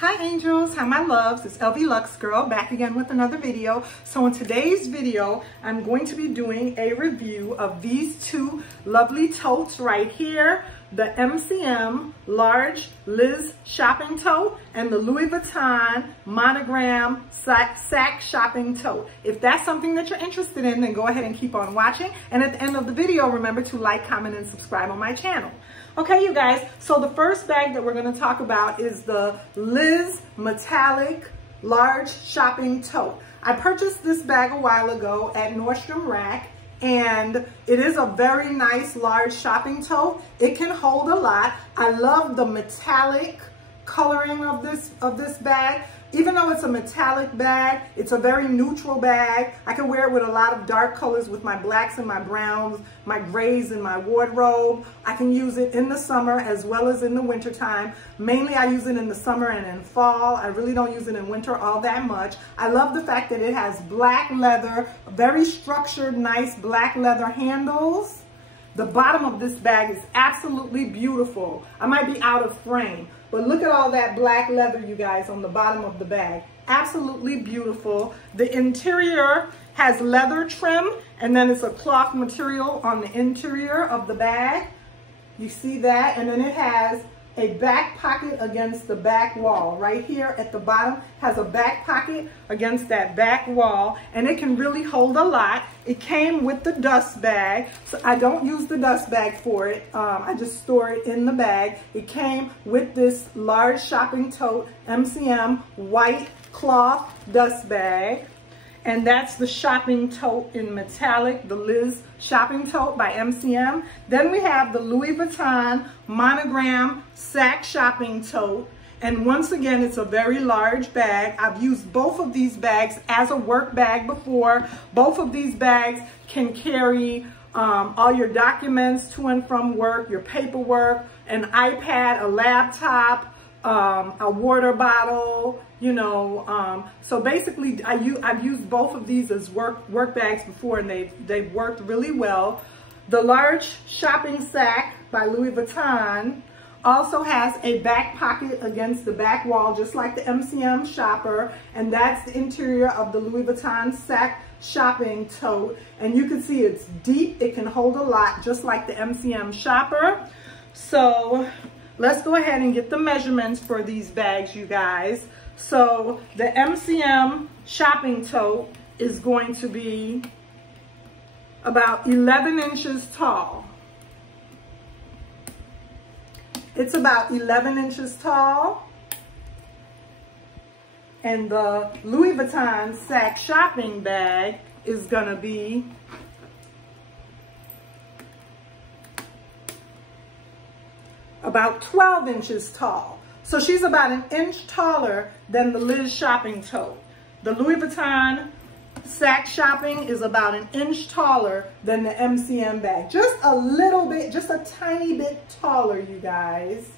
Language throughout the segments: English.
Hi angels, hi my loves, it's LV Lux Girl back again with another video. So in today's video, I'm going to be doing a review of these two lovely totes right here. The MCM Large Liz Shopping Tote and the Louis Vuitton Monogram Sack Shopping Tote. If that's something that you're interested in, then go ahead and keep on watching. And at the end of the video, remember to like, comment, and subscribe on my channel. Okay, you guys, so the first bag that we're going to talk about is the Liz Metallic Large Shopping Tote. I purchased this bag a while ago at Nordstrom Rack, and it is a very nice large shopping tote. It can hold a lot. I love the metallic coloring of this bag. Even though it's a metallic bag, it's a very neutral bag. I can wear it with a lot of dark colors with my blacks and my browns, my grays in my wardrobe. I can use it in the summer as well as in the winter time. Mainly I use it in the summer and in fall. I really don't use it in winter all that much. I love the fact that it has black leather, very structured, nice black leather handles. The bottom of this bag is absolutely beautiful. I might be out of frame, but look at all that black leather, you guys, on the bottom of the bag. Absolutely beautiful. The interior has leather trim, and then it's a cloth material on the interior of the bag. You see that? And then it has a back pocket against the back wall. Right here at the bottom has a back pocket against that back wall, and it can really hold a lot. It came with the dust bag, so I don't use the dust bag for it. I just store it in the bag. It came with this large shopping tote, MCM white cloth dust bag. And that's the shopping tote in metallic, the Liz shopping tote by MCM. Then we have the Louis Vuitton Monogram Sack shopping tote. And once again, it's a very large bag. I've used both of these bags as a work bag before. Both of these bags can carry all your documents to and from work, your paperwork, an iPad, a laptop, a water bottle, you know, so basically I've used both of these as work bags before, and they've worked really well. The large shopping sack by Louis Vuitton also has a back pocket against the back wall, just like the MCM shopper, and that's the interior of the Louis Vuitton sack shopping tote. And you can see it's deep, it can hold a lot, just like the MCM shopper. So let's go ahead and get the measurements for these bags, you guys. So the MCM shopping tote is going to be about 11 inches tall. It's about 11 inches tall. And the Louis Vuitton sack shopping bag is gonna be about 12 inches tall. So she's about an inch taller than the Liz shopping tote. The Louis Vuitton sack shopping is about an inch taller than the MCM bag. Just a little bit, just a tiny bit taller, you guys.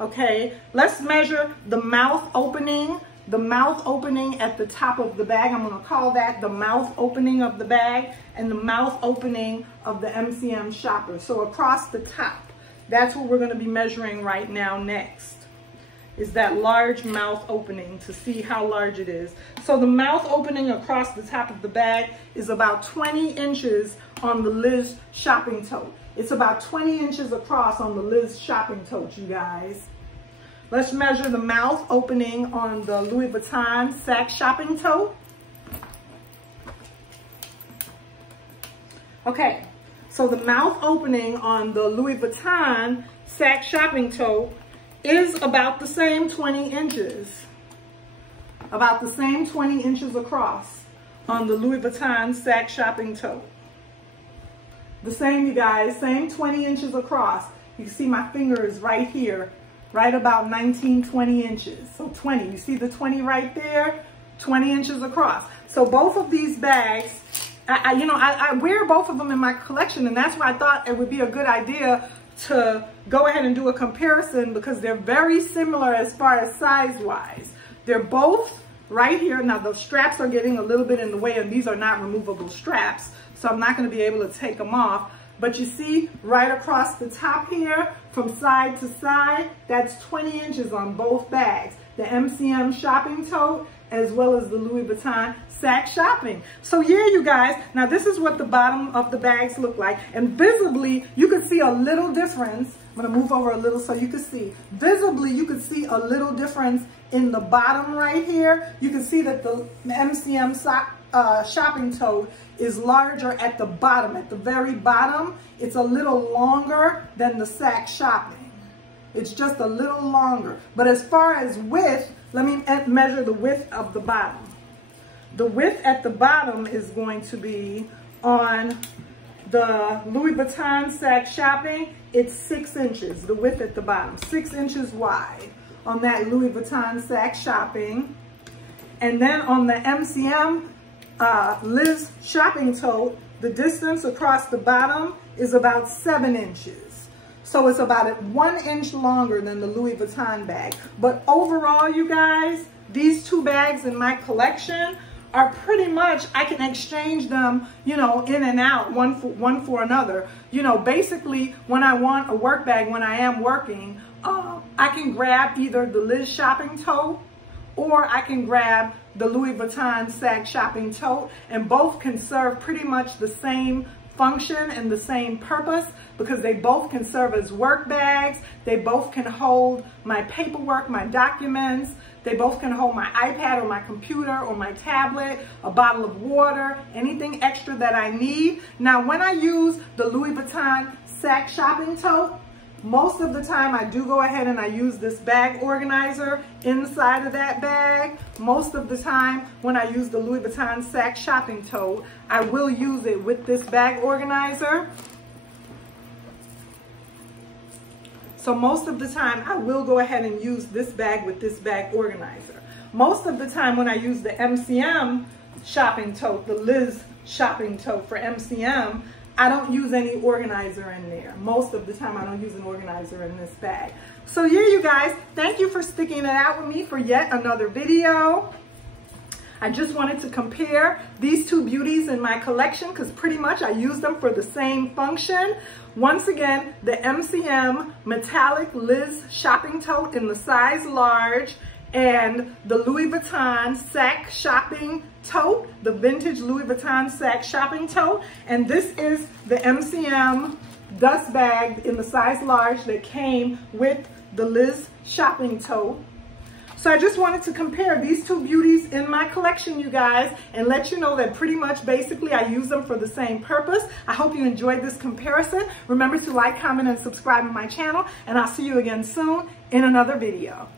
Okay, let's measure the mouth opening. The mouth opening at the top of the bag, I'm gonna call that the mouth opening of the bag, and the mouth opening of the MCM shopper. So across the top, that's what we're gonna be measuring right now next, is that large mouth opening to see how large it is. So the mouth opening across the top of the bag is about 20 inches on the Liz shopping tote. It's about 20 inches across on the Liz shopping tote, you guys. Let's measure the mouth opening on the Louis Vuitton sack shopping tote. Okay, so the mouth opening on the Louis Vuitton sack shopping tote is about the same 20 inches. About the same 20 inches across on the Louis Vuitton sack shopping tote. The same, you guys, same 20 inches across. You can see my finger is right here, right about 19, 20 inches. So 20, you see the 20 right there? 20 inches across. So both of these bags, I wear both of them in my collection, and that's why I thought it would be a good idea to go ahead and do a comparison, because they're very similar as far as size-wise. They're both right here. Now the straps are getting a little bit in the way, and these are not removable straps, so I'm not going to be able to take them off. But you see right across the top here, from side to side, that's 20 inches on both bags. the MCM shopping tote, as well as the Louis Vuitton sack shopping. So yeah, you guys, now this is what the bottom of the bags look like. And visibly, you can see a little difference. I'm gonna move over a little so you can see. Visibly, you can see a little difference in the bottom right here. You can see that the MCM shopping tote is larger at the bottom. At the very bottom, it's a little longer than the sack shopping. It's just a little longer. But as far as width, let me measure the width of the bottom. The width at the bottom is going to be on the Louis Vuitton sack shopping. It's 6 inches, the width at the bottom, 6 inches wide on that Louis Vuitton sack shopping. And then on the MCM Liz shopping tote, the distance across the bottom is about 7 inches. So it's about 1 inch longer than the Louis Vuitton bag. But overall, you guys, these 2 bags in my collection are pretty much, I can exchange them, you know, in and out, one for another. You know, basically, when I want a work bag, when I am working, I can grab either the Liz shopping tote or I can grab the Louis Vuitton sack shopping tote, and both can serve pretty much the same function and the same purpose, because they both can serve as work bags. They both can hold my paperwork, my documents. They both can hold my iPad or my computer or my tablet, a bottle of water, anything extra that I need. Now, when I use the Louis Vuitton sack shopping tote, most of the time I do go ahead and I use this bag organizer inside of that bag. Most of the time when I use the Louis Vuitton sack shopping tote, I will use it with this bag organizer. So most of the time I will go ahead and use this bag with this bag organizer. Most of the time when I use the MCM shopping tote, the Liz shopping tote for MCM, I don't use any organizer in there. Most of the time I don't use an organizer in this bag. So yeah, you guys, thank you for sticking it out with me for yet another video. I just wanted to compare these 2 beauties in my collection because pretty much I use them for the same function. Once again, the MCM metallic Liz shopping tote in the size large, and the Louis Vuitton sack shopping tote, the vintage Louis Vuitton sack shopping tote. And this is the MCM dust bag in the size large that came with the Liz shopping tote. So I just wanted to compare these 2 beauties in my collection, you guys, and let you know that pretty much basically I use them for the same purpose. I hope you enjoyed this comparison. Remember to like, comment, and subscribe to my channel, and I'll see you again soon in another video.